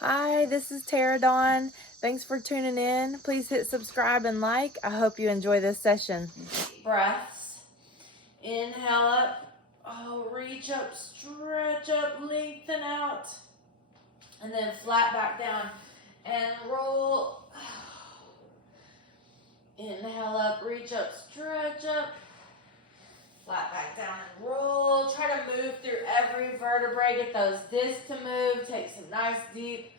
Hi, this is Tara Dawn. Thanks for tuning in. Please hit subscribe and like. I hope you enjoy this session. Breaths. Inhale up. Oh, reach up, stretch up, lengthen out. And then flat back down and roll. Inhale up, reach up, stretch up. Flat back down and roll. Try to move through every vertebrae. Get those discs to move. Take some nice deep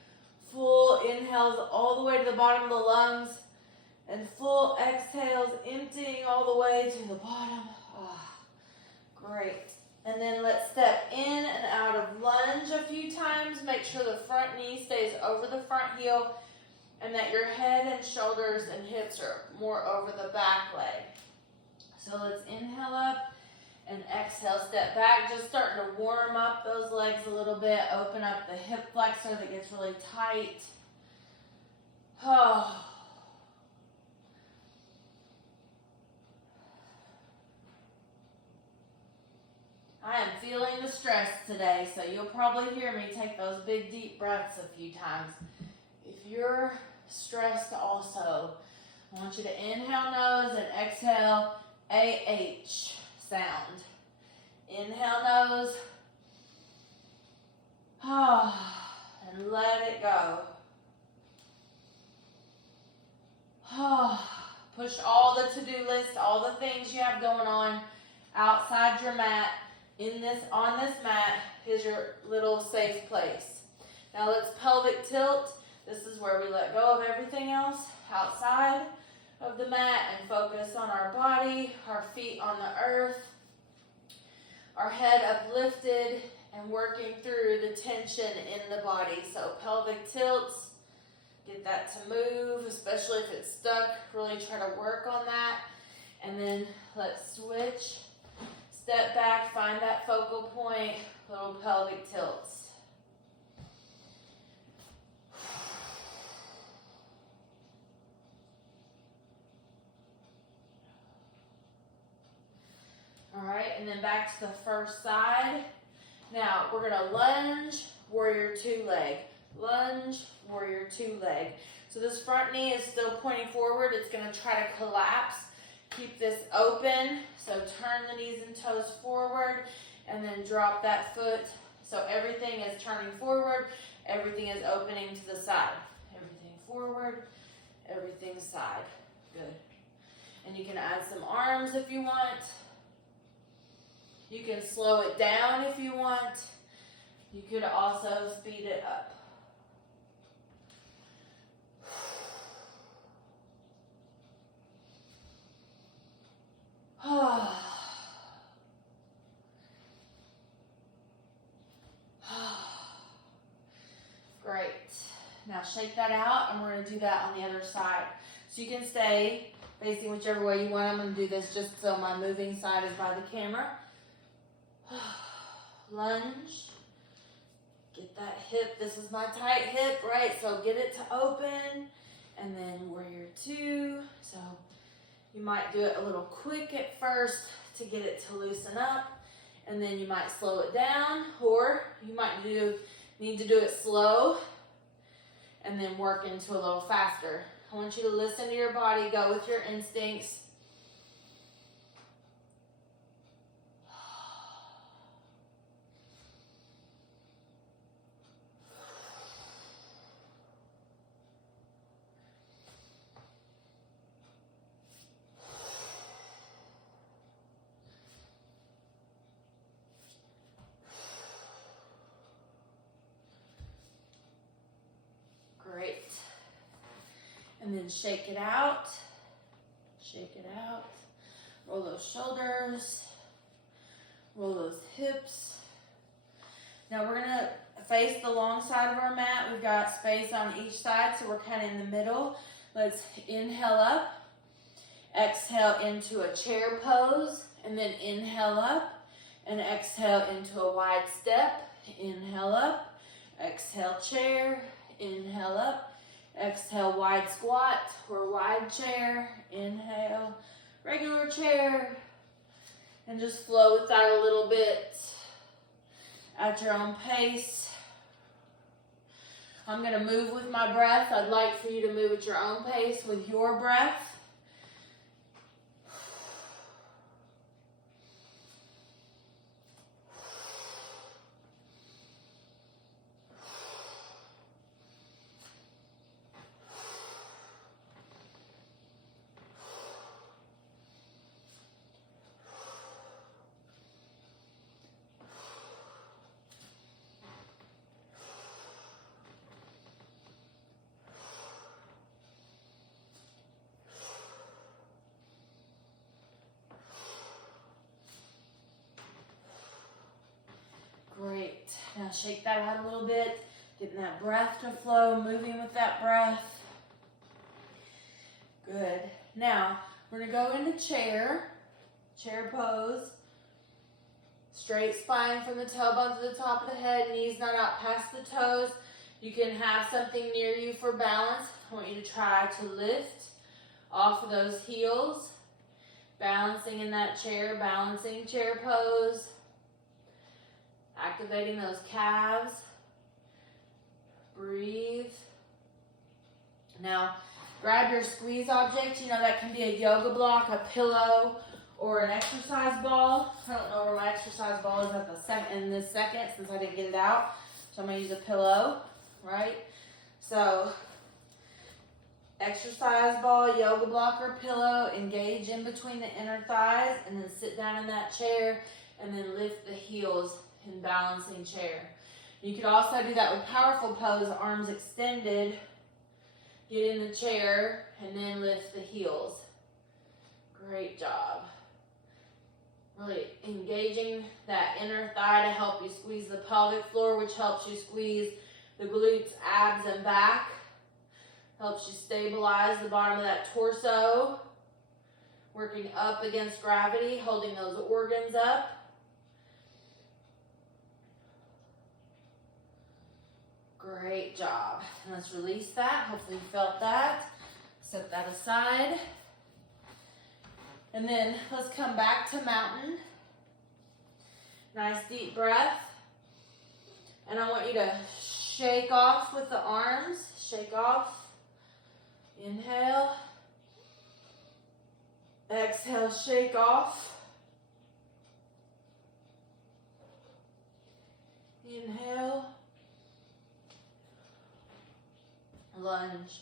full inhales all the way to the bottom of the lungs. And full exhales, emptying all the way to the bottom. Oh, great. And then let's step in and out of lunge a few times. Make sure the front knee stays over the front heel and that your head and shoulders and hips are more over the back leg. So let's inhale up and exhale, step back. Just starting to warm up those legs a little bit. Open up the hip flexor that gets really tight. Oh. I am feeling the stress today, so you'll probably hear me take those big deep breaths a few times. If you're stressed also, I want you to inhale nose and exhale AH sound. Inhale nose. And let it go. Push all the to-do list, all the things you have going on outside your mat. On this mat is your little safe place. Now let's pelvic tilt. This is where we let go of everything else outside of the mat and focus on our body, our feet on the earth, our head uplifted and working through the tension in the body. So pelvic tilts, get that to move, especially if it's stuck. Really try to work on that. And then let's switch. Step back, find that focal point, little pelvic tilts. All right, and then back to the first side. Now, we're gonna lunge, warrior two leg. Lunge, warrior two leg. So this front knee is still pointing forward. It's gonna try to collapse. Keep this open. So turn the knees and toes forward and then drop that foot. So everything is turning forward. Everything is opening to the side. Everything forward, everything side. Good. And you can add some arms if you want. You can slow it down if you want. You could also speed it up. Great. Now shake that out, and we're going to do that on the other side. So you can stay facing whichever way you want. I'm going to do this just so my moving side is by the camera. Lunge. Get that hip. This is my tight hip, right? So get it to open. And then warrior two. So you might do it a little quick at first to get it to loosen up. And then you might slow it down. Or you might need to do it slow and then work into a little faster. I want you to listen to your body. Go with your instincts. Great. And then shake it out. Shake it out. Roll those shoulders. Roll those hips. Now we're going to face the long side of our mat. We've got space on each side, so we're kind of in the middle. Let's inhale up. Exhale into a chair pose. And then inhale up. And exhale into a wide step. Inhale up. Exhale chair. Inhale up. Exhale wide squat or wide chair. Inhale regular chair. And just flow with that a little bit at your own pace. I'm going to move with my breath. I'd like for you to move at your own pace with your breath. Great. Now shake that out a little bit, getting that breath to flow, moving with that breath. Good. Now, we're going to go into chair pose. Straight spine from the tailbone to the top of the head, knees not out past the toes. You can have something near you for balance. I want you to try to lift off of those heels, balancing in that chair, balancing chair pose. Activating those calves. Breathe. Now, grab your squeeze object. You know, that can be a yoga block, a pillow, or an exercise ball. I don't know where my exercise ball is in this second since I didn't get it out. So I'm going to use a pillow, right? So, exercise ball, yoga block, or pillow. Engage in between the inner thighs and then sit down in that chair and then lift the heels in balancing chair. You could also do that with powerful pose, arms extended, get in the chair, and then lift the heels. Great job. Really engaging that inner thigh to help you squeeze the pelvic floor, which helps you squeeze the glutes, abs, and back. Helps you stabilize the bottom of that torso. Working up against gravity, holding those organs up. Great job. And let's release that. Hopefully you felt that. Set that aside. And then let's come back to mountain. Nice deep breath. And I want you to shake off with the arms. Shake off. Inhale. Exhale, shake off. Inhale. Lunge.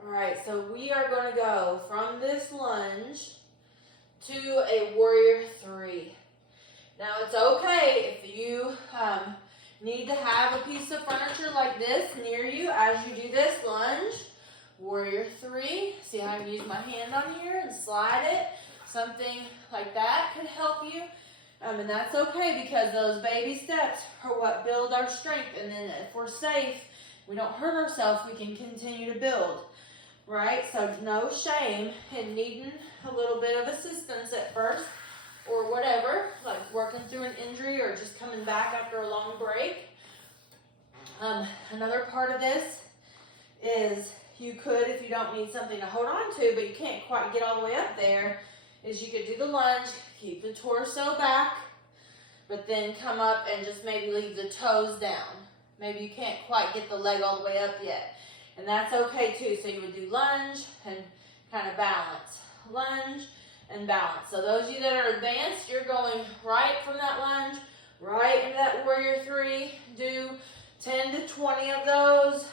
All right, so we are going to go from this lunge to a warrior three. Now it's okay if you need to have a piece of furniture like this near you as you do this lunge. Warrior three. See how I can use my hand on here and slide it. Something like that could help you. And that's okay because those baby steps are what build our strength. And then if we're safe, we don't hurt ourselves, we can continue to build. Right? So no shame in needing a little bit of assistance at first. Or whatever, like working through an injury or just coming back after a long break. Another part of this is you could, if you don't need something to hold on to, but you can't quite get all the way up there, is you could do the lunge, keep the torso back, but then come up and just maybe leave the toes down. Maybe you can't quite get the leg all the way up yet. And that's okay too. So you would do lunge and kind of balance. Lunge and balance. So those of you that are advanced, you're going right from that lunge, right into that warrior three. Do 10 to 20 of those.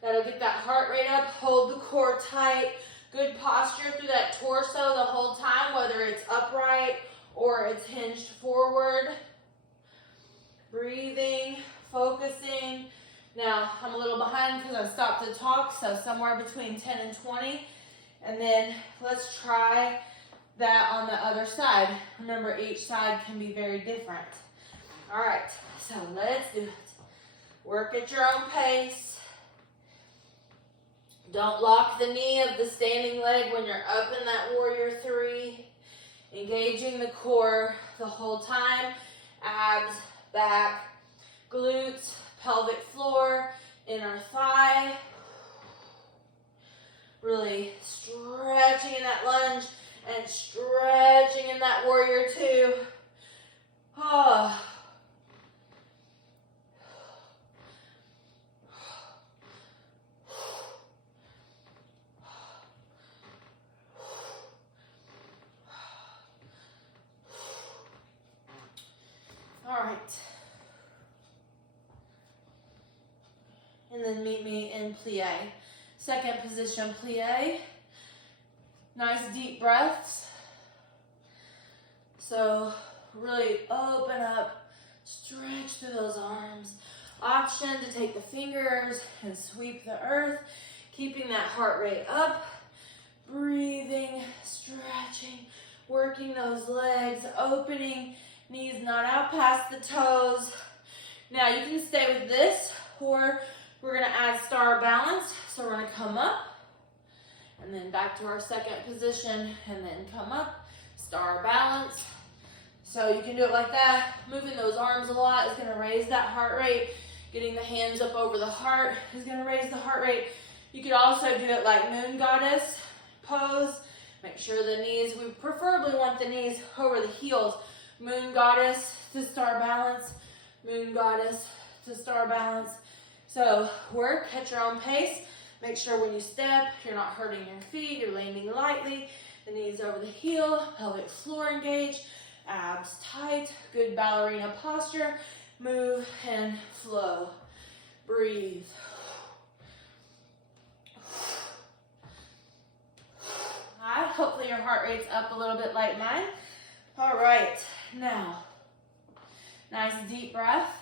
That'll get that heart rate up. Hold the core tight. Good posture through that torso the whole time, whether it's upright or it's hinged forward. Breathing, focusing. Now, I'm a little behind because I stopped to talk, so somewhere between 10 and 20. And then let's try that on the other side. Remember, each side can be very different. All right, so let's do it. Work at your own pace. Don't lock the knee of the standing leg when you're up in that warrior three. Engaging the core the whole time. Abs, back, glutes, pelvic floor, inner thigh. Really stretching in that lunge and stretching in that warrior two. Oh. All right. And then meet me in plie. Second position, plie. Nice deep breaths. So really open up, stretch through those arms. Option to take the fingers and sweep the earth, keeping that heart rate up. Breathing, stretching, working those legs, opening, knees not out past the toes. Now you can stay with this, or we're gonna add star balance. So we're gonna come up, and then back to our second position, and then come up, star balance. So you can do it like that. Moving those arms a lot is gonna raise that heart rate. Getting the hands up over the heart is gonna raise the heart rate. You could also do it like moon goddess pose. Make sure the knees, we preferably want the knees over the heels. Moon goddess to star balance, moon goddess to star balance. So work at your own pace. Make sure when you step, you're not hurting your feet, you're landing lightly. The knees over the heel, pelvic floor engaged, abs tight, good ballerina posture. Move and flow. Breathe. All right, hopefully your heart rate's up a little bit like mine. All right, now, nice deep breath.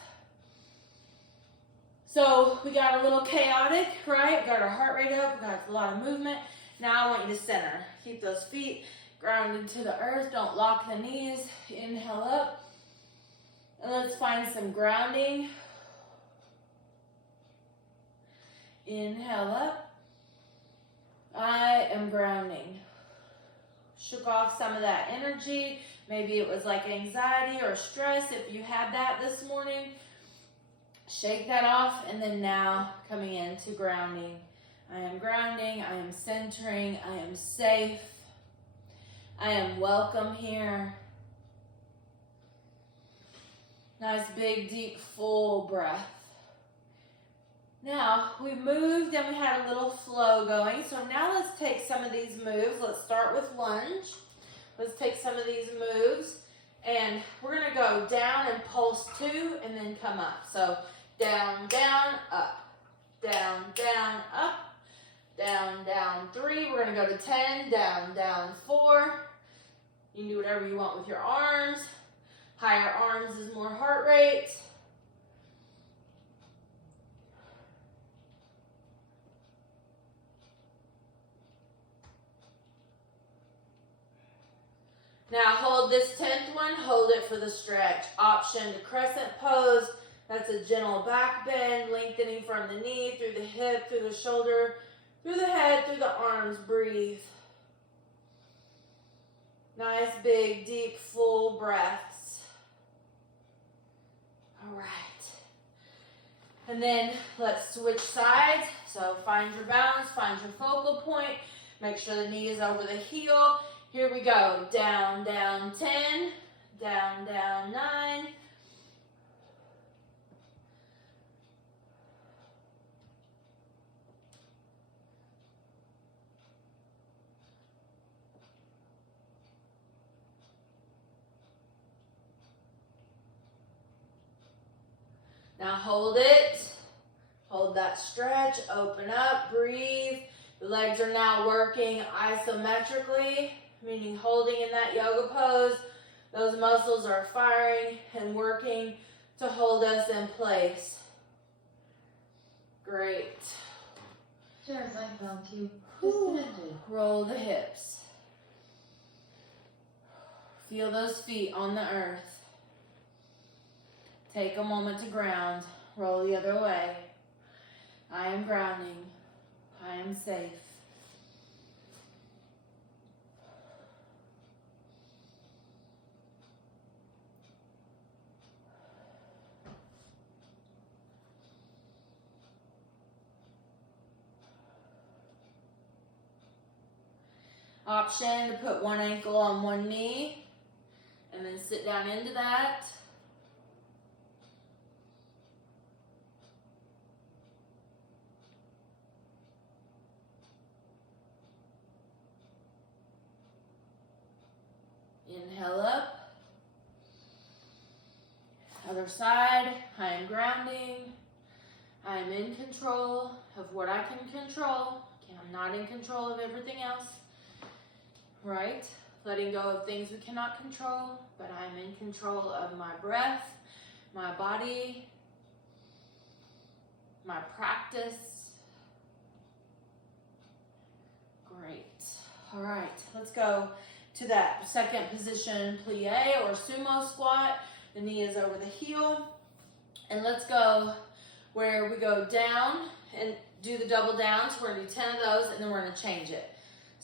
So we got a little chaotic, right? We got our heart rate up, we got a lot of movement. Now I want you to center. Keep those feet grounded to the earth. Don't lock the knees. Inhale up. And let's find some grounding. Inhale up. I am grounding. Shook off some of that energy. Maybe it was like anxiety or stress. If you had that this morning, shake that off. And then now coming into grounding. I am grounding. I am centering. I am safe. I am welcome here. Nice, big, deep, full breath. Now, we moved and we had a little flow going. So now let's take some of these moves. Let's start with lunge. Let's take some of these moves. And we're going to go down and pulse 2 and then come up. So down, down, up. Down, down, up. Down, down, 3. We're going to go to 10. Down, down, 4. You can do whatever you want with your arms. Higher arms is more heart rate. Now hold this 10th one, hold it for the stretch. Option to crescent pose. That's a gentle back bend, lengthening from the knee, through the hip, through the shoulder, through the head, through the arms. Breathe. Nice, big, deep, full breaths. All right. And then let's switch sides. So find your balance, find your focal point. Make sure the knee is over the heel. Here we go. Down, down, 10. Down, down, 9. Now hold it. Hold that stretch. Open up. Breathe. The legs are now working isometrically, meaning holding in that yoga pose. Those muscles are firing and working to hold us in place. Great. Cheers, I found you. Disconnected. Roll the hips. Feel those feet on the earth. Take a moment to ground. Roll the other way. I am grounding. I am safe. Option to put one ankle on one knee and then sit down into that. Inhale up. Other side. I am grounding. I am in control of what I can control. Okay, I'm not in control of everything else. Right? Letting go of things we cannot control, but I am in control of my breath, my body, my practice. Great. All right, let's go to that second position, plie or sumo squat. The knee is over the heel. And let's go where we go down and do the double downs. We're gonna do 10 of those and then we're gonna change it.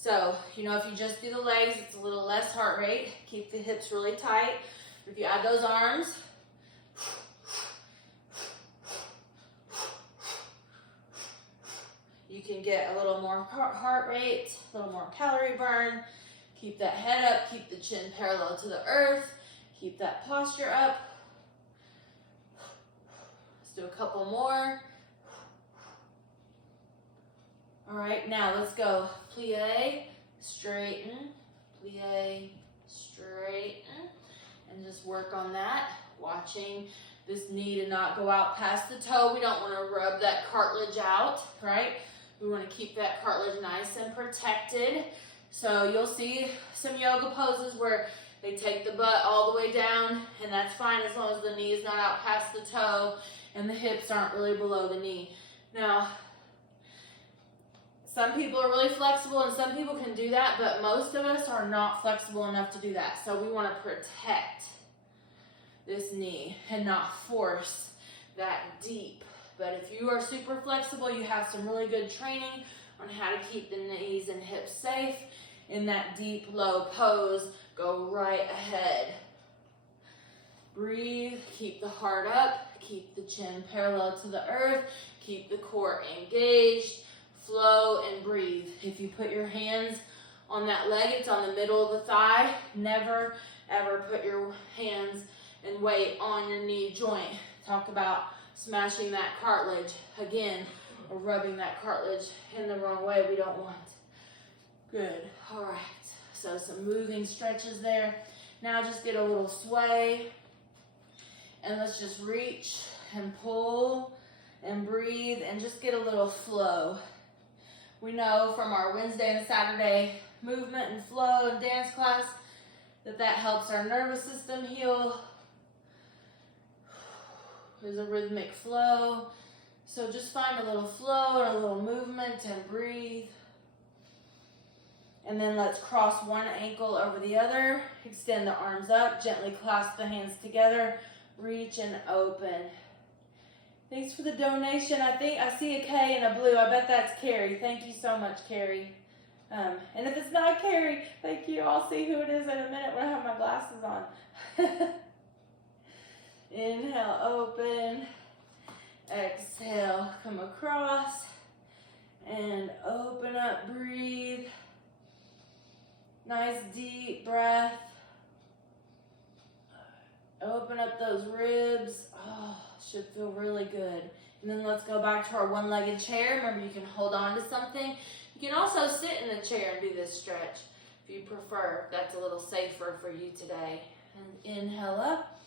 So, if you just do the legs, it's a little less heart rate. Keep the hips really tight. If you add those arms, you can get a little more heart rate, a little more calorie burn. Keep that head up, keep the chin parallel to the earth. Keep that posture up. Let's do a couple more. All right, now let's go plie, straighten, plie, straighten, and just work on that. Watching this knee to not go out past the toe. We don't want to rub that cartilage out, right? We want to keep that cartilage nice and protected. So you'll see some yoga poses where they take the butt all the way down, and that's fine as long as the knee is not out past the toe and the hips aren't really below the knee. Now, some people are really flexible and some people can do that, but most of us are not flexible enough to do that. So we want to protect this knee and not force that deep. But if you are super flexible, you have some really good training on how to keep the knees and hips safe in that deep, low pose. Go right ahead. Breathe, keep the heart up, keep the chin parallel to the earth, keep the core engaged. Flow and breathe. If you put your hands on that leg, it's on the middle of the thigh. Never, ever put your hands and weight on your knee joint. Talk about smashing that cartilage. Again, or rubbing that cartilage in the wrong way. We don't want. Good. All right. So some moving stretches there. Now just get a little sway. And let's just reach and pull and breathe and just get a little flow. We know from our Wednesday and Saturday movement and flow and dance class that helps our nervous system heal. There's a rhythmic flow. So just find a little flow and a little movement and breathe. And then let's cross one ankle over the other. Extend the arms up. Gently clasp the hands together. Reach and open. Thanks for the donation. I think I see a K and a blue. I bet that's Carrie. Thank you so much, Carrie. And if it's not Carrie, thank you. I'll see who it is in a minute when I have my glasses on. Inhale, open. Exhale, come across. And open up, breathe. Nice deep breath. Open up those ribs. Oh, should feel really good. And then let's go back to our one-legged chair. Remember, you can hold on to something. You can also sit in the chair and do this stretch if you prefer. That's a little safer for you today. And inhale up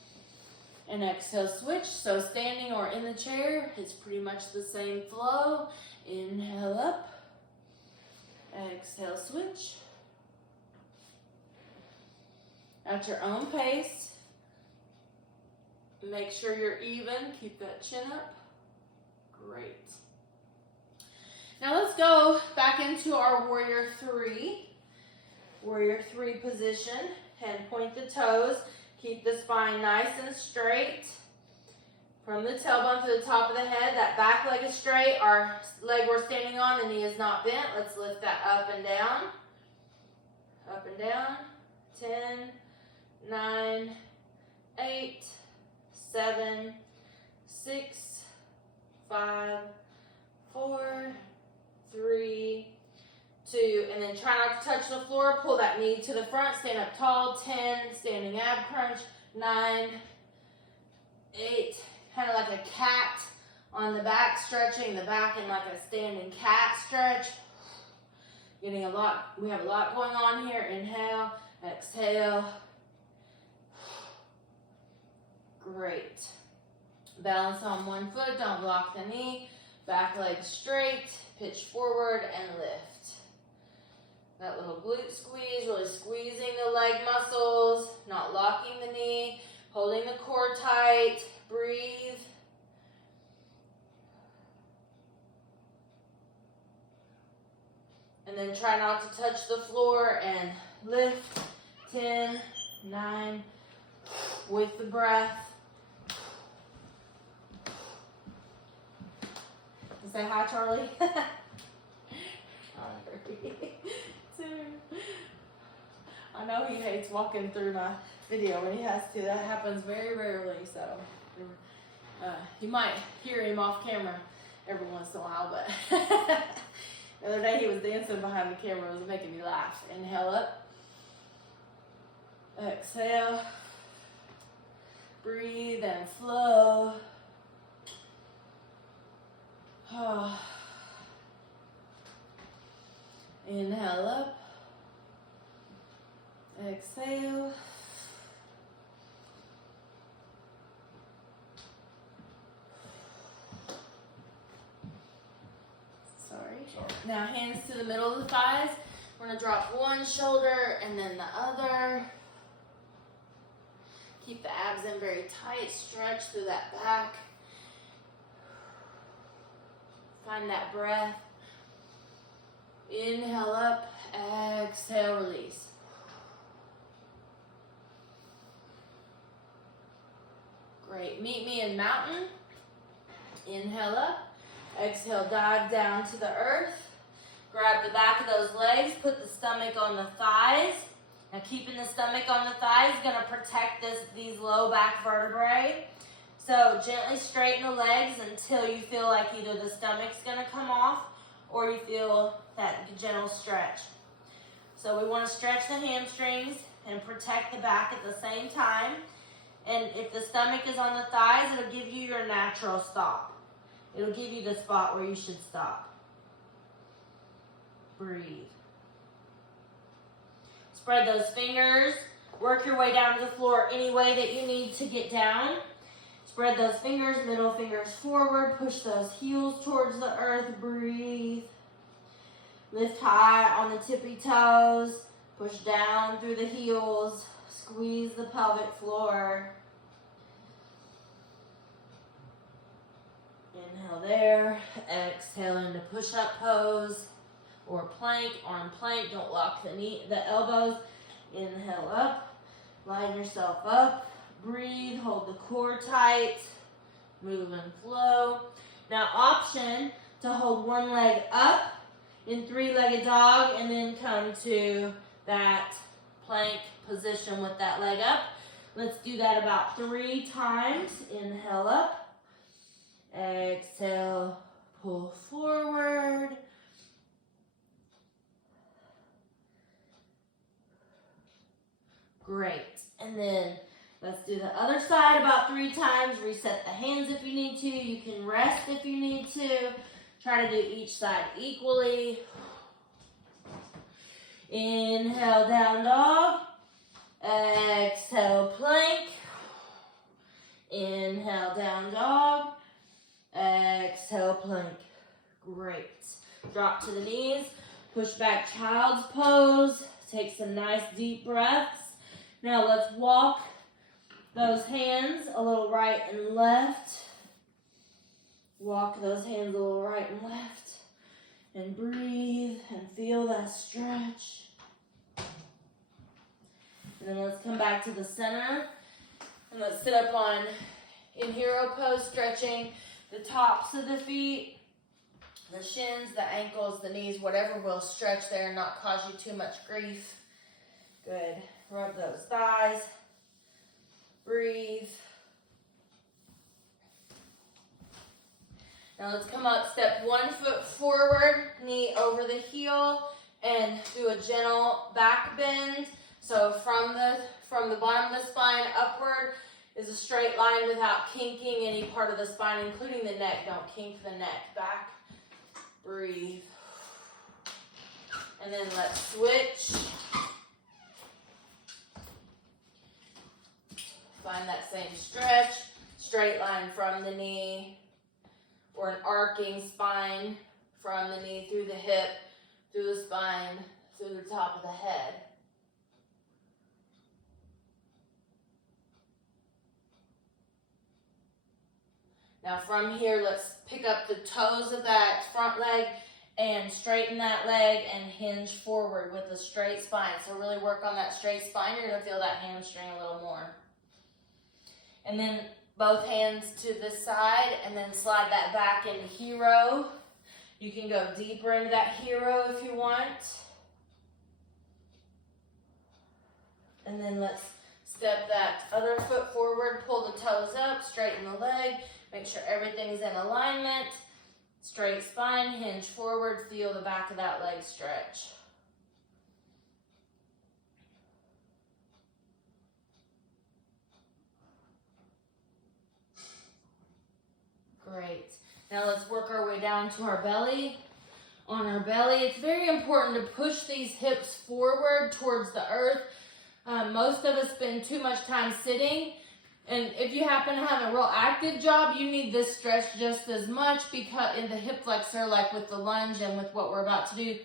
and exhale, switch. So standing or in the chair is pretty much the same flow. Inhale up, exhale, switch. At your own pace. Make sure you're even. Keep that chin up. Great. Now let's go back into our warrior three. Warrior three position. And point the toes. Keep the spine nice and straight. From the tailbone to the top of the head. That back leg is straight. Our leg we're standing on, the knee is not bent. Let's lift that up and down. Up and down. 10, 9, 8, 7, 6, 5, 4, 3, 2, and then try not to to touch the floor, pull that knee to the front, stand up tall, 10, standing ab crunch, 9, 8, kind of like a cat on the back, stretching the back in like a standing cat stretch. Getting a lot, we have a lot going on here. Inhale, exhale. Great. Balance on one foot, don't block the knee. Back leg straight, pitch forward and lift. That little glute squeeze, really squeezing the leg muscles, not locking the knee, holding the core tight, breathe. And then try not to touch the floor and lift. 10, 9, with the breath. Say hi, Charlie. Hi. 3, 2. I know he hates walking through my video when he has to. That happens very rarely, so you might hear him off camera every once in a while, but the other day he was dancing behind the camera. It was making me laugh. Inhale up. Exhale. Breathe and flow. Inhale up. Exhale. Sorry. Now hands to the middle of the thighs. We're going to drop one shoulder and then the other. Keep the abs in very tight. Stretch through that back. Find that breath. Inhale up, exhale, release. Great. Meet me in mountain. Inhale up, exhale, dive down to the earth. Grab the back of those legs, put the stomach on the thighs. Now keeping the stomach on the thighs is going to protect these low back vertebrae. So gently straighten the legs until you feel like either the stomach's going to come off or you feel that gentle stretch. So we want to stretch the hamstrings and protect the back at the same time. And if the stomach is on the thighs, it'll give you your natural stop. It'll give you the spot where you should stop. Breathe. Spread those fingers. Work your way down to the floor any way that you need to get down. Spread those fingers, middle fingers forward. Push those heels towards the earth. Breathe. Lift high on the tippy toes. Push down through the heels. Squeeze the pelvic floor. Inhale there. Exhale into push-up pose or plank, arm plank. Don't lock the elbows. Inhale up. Line yourself up. Breathe, hold the core tight, move and flow. Now option to hold one leg up in three-legged dog and then come to that plank position with that leg up. Let's do that about 3 times. Inhale up, exhale, pull forward. Great, and then let's do the other side about 3 times. Reset the hands if you need to. You can rest if you need to. Try to do each side equally. Inhale, down dog. Exhale, plank. Inhale, down dog. Exhale, plank. Great. Drop to the knees. Push back child's pose. Take some nice deep breaths. Now let's walk those hands a little right and left. Walk those hands a little right and left. And breathe and feel that stretch. And then let's come back to the center. And let's sit up in hero pose, stretching the tops of the feet, the shins, the ankles, the knees, whatever will stretch there and not cause you too much grief. Good. Rub those thighs. Breathe. Now let's come up, step 1 foot forward, knee over the heel, and do a gentle back bend. So from the bottom of the spine upward is a straight line without kinking any part of the spine, including the neck. Don't kink the neck. Back, breathe. And then let's switch. Find that same stretch, straight line from the knee, or an arcing spine from the knee through the hip, through the spine, through the top of the head. Now from here, let's pick up the toes of that front leg and straighten that leg and hinge forward with a straight spine. So really work on that straight spine. You're gonna feel that hamstring a little more. And then both hands to the side and then slide that back into hero. You can go deeper into that hero if you want. And then let's step that other foot forward, pull the toes up, straighten the leg, make sure everything's in alignment. Straight spine, hinge forward, feel the back of that leg stretch. Great. Now let's work our way down to our belly. On our belly, it's very important to push these hips forward towards the earth. Most of us spend too much time sitting. And if you happen to have a real active job, you need this stretch just as much because in the hip flexor, like with the lunge and with what we're about to do,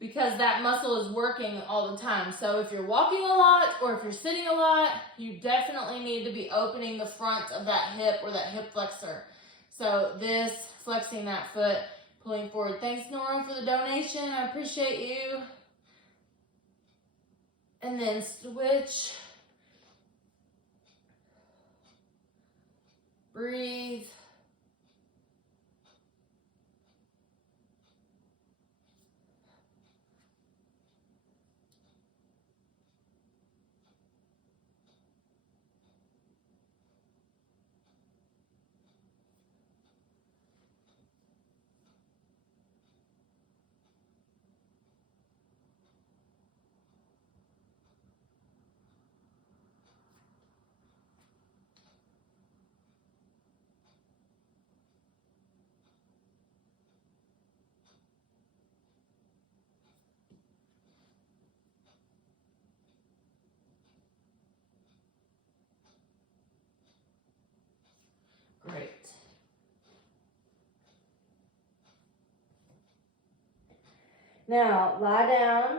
because that muscle is working all the time. So if you're walking a lot or if you're sitting a lot, you definitely need to be opening the front of that hip or that hip flexor. So this, flexing that foot, pulling forward. Thanks, Nora, for the donation. I appreciate you. And then switch. Breathe. Great. Now, lie down,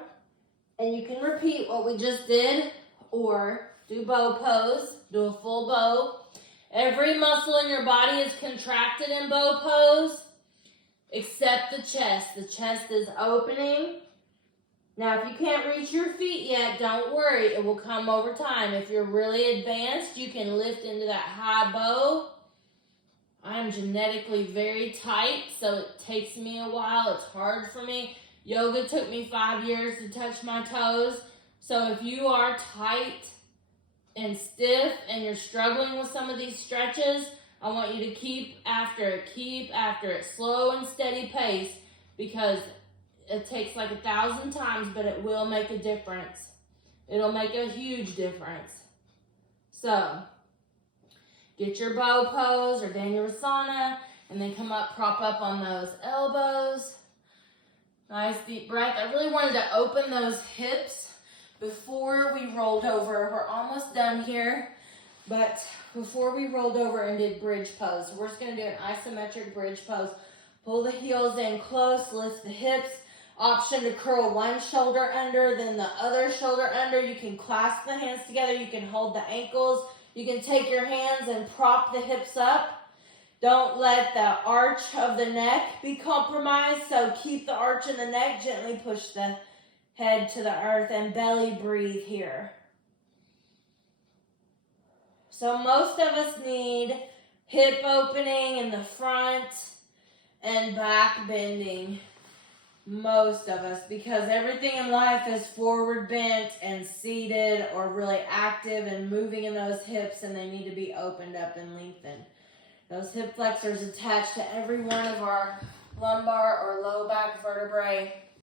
and you can repeat what we just did, or do bow pose, do a full bow. Every muscle in your body is contracted in bow pose, except the chest. The chest is opening. Now, if you can't reach your feet yet, don't worry. It will come over time. If you're really advanced, you can lift into that high bow. I'm genetically very tight, so it takes me a while. It's hard for me. Yoga took me 5 years to touch my toes. So if you are tight and stiff and you're struggling with some of these stretches, I want you to keep after it, slow and steady pace, because it takes like 1,000 times, but it will make a difference. It'll make a huge difference. So, get your bow pose or Dhanurasana, and then come up, prop up on those elbows. Nice deep breath. I really wanted to open those hips before we rolled over. We're almost done here, but before we rolled over and did bridge pose, we're just going to do an isometric bridge pose. Pull the heels in close, lift the hips. Option to curl one shoulder under, then the other shoulder under. You can clasp the hands together. You can hold the ankles. You can take your hands and prop the hips up. Don't let the arch of the neck be compromised. So keep the arch in the neck. Gently push the head to the earth and belly breathe here. So most of us need hip opening in the front and back bending. Most of us, because everything in life is forward bent and seated or really active and moving in those hips, and they need to be opened up and lengthened. Those hip flexors attach to every one of our lumbar or low back vertebrae.